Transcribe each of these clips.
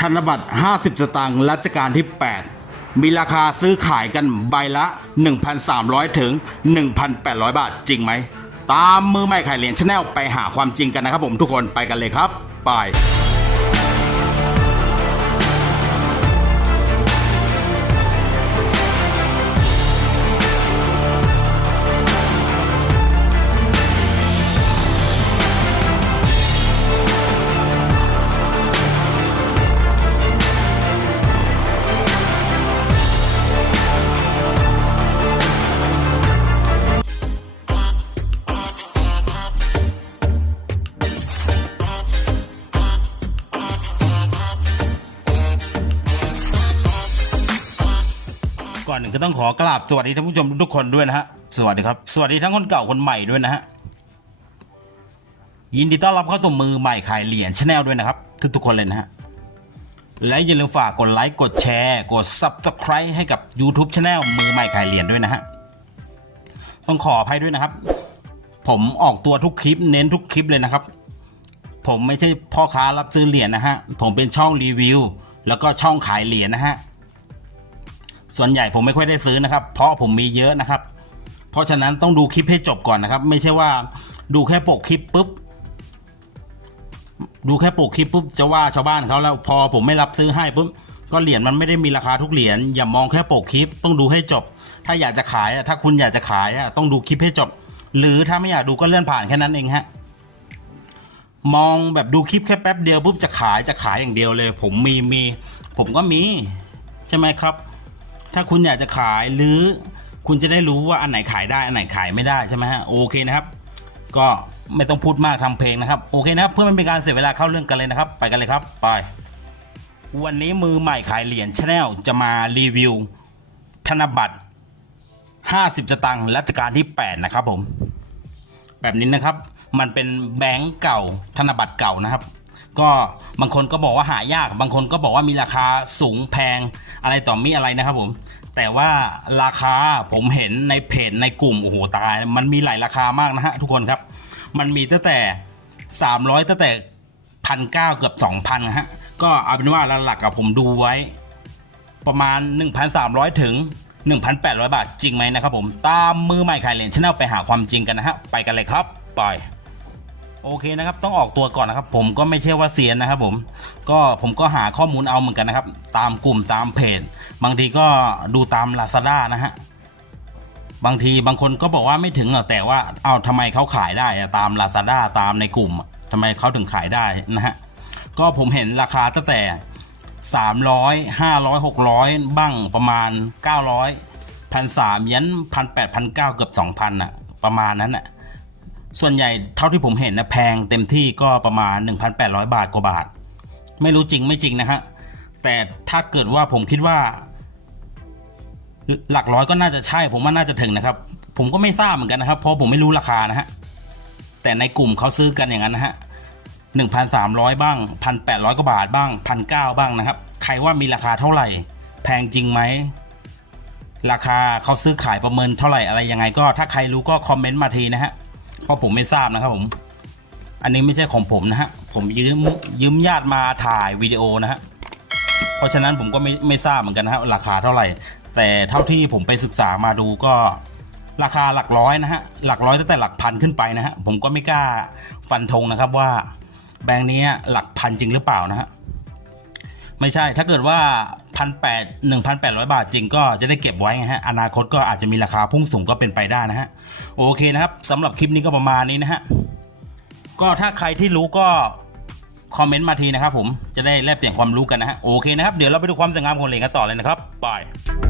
ธนบัตร 50 สตางค์รัชกาลที่ 8 มีราคาซื้อขายกันใบละ 1,300 ถึง 1,800 บาทจริงไหม ตามมือใหม่ขายเหรียญชาแนลไปหาความจริงกันนะครับผมทุกคนไปกันเลยครับ ไป ก่อนหนึ่งก็ต้องขอกราบสวัสดีท่านผู้ชมทุกคนด้วยนะฮะ สวัสดีครับ สวัสดีทั้งคนเก่าคนใหม่ด้วยนะฮะ ยินดีต้อนรับเข้าสู่มือใหม่ขายเหรียญชาแนลด้วยนะครับ ทุกๆคนเลยนะฮะ และอย่าลืมฝากกดไลค์ กดแชร์ กด Subscribe ให้กับ YouTube Channel มือใหม่ขายเหรียญด้วยนะฮะ ต้องขออภัยด้วยนะครับ ผมออกตัวทุกคลิปเน้นทุกคลิปเลยนะครับ ผมไม่ใช่พ่อค้ารับซื้อเหรียญนะฮะ ผมเป็นช่องรีวิว แล้วก็ช่องขายเหรียญนะฮะ ส่วนใหญ่ผมไม่ค่อยได้ซื้อนะครับ เพราะผมมีเยอะนะครับ เพราะฉะนั้นต้องดูคลิปให้จบก่อนนะครับ ไม่ใช่ว่าดูแค่ปกคลิปปุ๊บดูแค่ปกคลิปปุ๊บจะว่าชาวบ้านเขาแล้วพอผมไม่รับซื้อให้ปุ๊บก็เหรียญมันไม่ได้มีราคาทุกเหรียญอย่ามองแค่ปกคลิป ต้องดูให้จบ ถ้าอยากจะขายอะถ้าคุณอยากจะขายอะต้องดูคลิปให้จบ หรือถ้าไม่อยากดูก็เลื่อนผ่านแค่นั้นเองฮะมองแบบดูคลิปแค่แป๊บเดียวปุ๊บจะขายจะขายอย่างเดียวเลย ผมมีมี ผมก็มี ใช่ไหมครับ ถ้าคุณอยากจะขายหรือ คุณจะได้รู้ว่าอันไหนขายได้อันไหนขายไม่ได้ใช่ไหมฮะโอเคนะครับ ก็ไม่ต้องพูดมากทำเพลงนะครับโอเคนะครับเพื่อไม่เป็นการเสียเวลาเข้าเรื่องกันเลยนะครับ ไปกันเลยครับไปวันนี้มือใหม่ขายเหรียญชาแนลจะมารีวิว ธนบัตร 50สตางค์รัชกาลที่ 8 นะครับผม แบบนี้นะครับ มันเป็นแบงก์เก่าธนบัตรเก่านะครับ ก็บางคนก็บอกว่าหายาก บางคนก็บอกว่ามีราคาสูงแพงอะไรต่อมีอะไรนะครับผม แต่ว่าราคาผมเห็นในเพจในกลุ่มโอ้โหตาย มันมีหลายราคามากนะฮะทุกคนครับ มันมีตั้งแต่ 300ตั้งแต่พันเก้าเกือบ2,000ฮะก็เอาเป็นว่าหลักๆกับผมดูไว้ ประมาณ 1,300 ถึง 1,800 บาทจริงไหมนะครับผม ตามมือใหม่ขายเหรียญชแนลไปหาความจริงกันนะฮะไปกันเลยครับ ไป โอเคนะครับต้องออกตัวก่อนนะครับ ผมก็ไม่ใช่ว่าเซียนนะครับผมก็ผมก็หาข้อมูลเอาเหมือนกันนะครับ ตามกลุ่มตามเพจ บางทีก็ดูตาม Lazada นะฮะบางทีบางคนก็บอกว่าไม่ถึงแต่ว่าเอาทำไมเขาขายได้อะตาม Lazada ตามในกลุ่มทำไมเขาถึงขายได้นะฮะก็ผมเห็นราคาตั้งแต่ 300 500 600 บ้างประมาณ 900พันสามยันพันแปดพันเก้าเกือบสองพันอะประมาณนั้นอะ ส่วนใหญ่เท่าที่ผมเห็นนะแพงเต็มที่ก็ประมาณ 1,800 บาทกว่าบาท ไม่รู้จริงไม่จริงนะฮะแต่ถ้าเกิดว่าผมคิดว่า หลักร้อยก็น่าจะใช่ ผมว่าน่าจะถึงนะครับ ผมก็ไม่ทราบเหมือนกันนะครับ เพราะผมไม่รู้ราคานะฮะแต่ในกลุ่มเขาซื้อกันอย่างนั้นนะฮะหนึ่งพันสามร้อยบ้างพันแปดร้อยกว่าบาทบ้างพันเก้าบ้างนะครับ ใครว่ามีราคาเท่าไหร่ แพงจริงไหม ราคาเขาซื้อขายประเมินเท่าไหร่อะไรยังไงก็ถ้าใครรู้ก็คอมเมนต์มาทีนะฮะ เพราะผมไม่ทราบนะครับผม อันนี้ไม่ใช่ของผมนะฮะ ผมยืมยืมญาติมาถ่ายวิดีโอนะฮะ เพราะฉะนั้นผมก็ไม่ไม่ทราบเหมือนกันนะฮะราคาเท่าไหร่ แต่เท่าที่ผมไปศึกษามาดูก็ราคาหลักร้อยนะฮะ หลักร้อยตั้งแต่หลักพันขึ้นไปนะฮะ ผมก็ไม่กล้าฟันธงนะครับว่าแบงค์นี้หลักพันจริงหรือเปล่านะฮะ ไม่ใช่ ถ้าเกิดว่า พันแปดหนึ่งพันแปดร้อยบาทจริงก็จะได้เก็บไว้ไงฮะอนาคตก็อาจจะมีราคาพุ่งสูงก็เป็นไปได้นะฮะโอเคนะครับสำหรับคลิปนี้ก็ประมาณนี้นะฮะก็ถ้าใครที่รู้ก็คอมเมนต์มาทีนะครับผมจะได้แลกเปลี่ยนความรู้กันนะฮะโอเคนะครับเดี๋ยวเราไปดูความสวยงามของเหรียญกันต่อเลยนะครับไปเ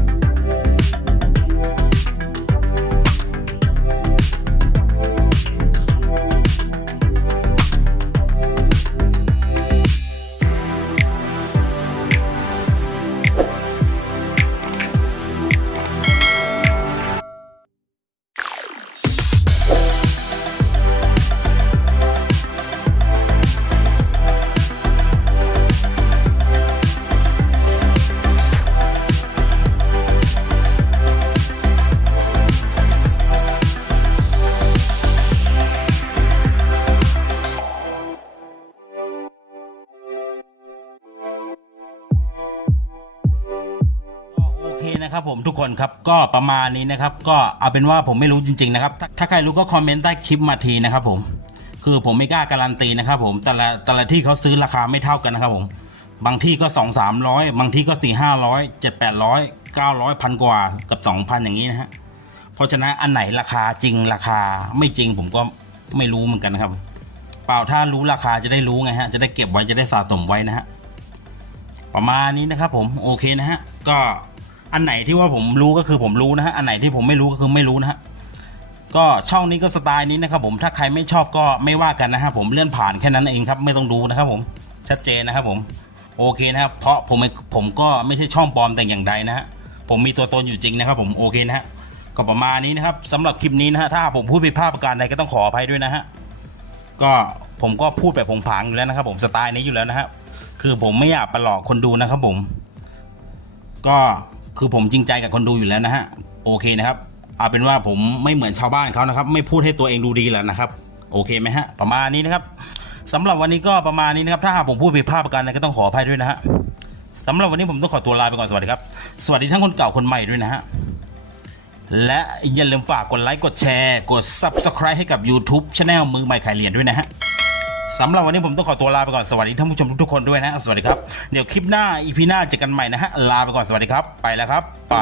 นะครับผมทุกคนครับก็ประมาณนี้นะครับก็เอาเป็นว่าผมไม่รู้จริงๆนะครับถ้าใครรู้ก็คอมเมนต์ใต้คลิปมาทีนะครับผมคือผมไม่กล้าการันตีนะครับผมแต่ละแต่ละที่เขาซื้อราคาไม่เท่ากันนะครับผมบางที่ก็สองสามร้อยบางที่ก็สี่ห้าร้อยเจ็ดแปดร้อยเก้าร้อยพันกว่ากับสองพันอย่างนี้นะฮะเพราะฉะนั้นอันไหนราคาจริงราคาไม่จริงผมก็ไม่รู้เหมือนกันนะครับ เปล่าถ้ารู้ราคาจะได้รู้ไงฮะจะได้เก็บไว้จะได้สะสมไว้นะฮะประมาณนี้นะครับผมโอเคนะฮะก็ อันไหนที่ว่าผมรู้ก็คือผมรู้นะฮะ อันไหนที่ผมไม่รู้ก็คือไม่รู้นะฮะ ก็ช่องนี้ก็สไตล์นี้นะครับผม ถ้าใครไม่ชอบก็ไม่ว่ากันนะฮะผมเลื่อนผ่านแค่นั้นเองครับ ไม่ต้องดูนะครับผม ชัดเจนนะครับผม โอเคนะครับ เพราะผมผมก็ไม่ใช่ช่องปลอมแต่อย่างใดนะฮะ ผมมีตัวตนอยู่จริงนะครับ ผม โอเคนะฮะ ก็ประมาณนี้นะครับสำหรับคลิปนี้นะฮะ ถ้าผมพูดผิดพลาดประการใดก็ต้องขออภัยด้วยนะฮะ ก็ผมก็พูดแบบผงผางอยู่แล้วนะครับ ผมสไตล์นี้อยู่แล้วนะฮะ คือผมไม่อยากประหลอกคนดูนะครับผม ก็ คือผมจริงใจกับคนดูอยู่แล้วนะฮะ โอเคนะครับ เอาเป็นว่าผมไม่เหมือนชาวบ้านเขานะครับ ไม่พูดให้ตัวเองดูดีแล้วนะครับ โอเคไหมฮะ ประมาณนี้นะครับสำหรับวันนี้ก็ประมาณนี้นะครับ ถ้าหากผมพูดผิดพลาดประการใดก็ต้องขออภัยด้วยนะฮะสำหรับวันนี้ผมต้องขอตัวลาไปก่อนสวัสดีครับ สวัสดีทั้งคนเก่าคนใหม่ด้วยนะฮะ และอย่าลืมฝากกดไลค์กดแชร์ กด Subscribe ให้กับ YouTube Channel มือใหม่ขายเหรียญด้วยนะฮะ สำหรับวันนี้ผมต้องขอตัวลาไปก่อนสวัสดีท่านผู้ชมทุกๆคนด้วยนะ สวัสดีครับ เดี๋ยวคลิปหน้าอีพีหน้าเจอกันใหม่นะฮะลาไปก่อนสวัสดีครับ ไปแล้วครับ ไป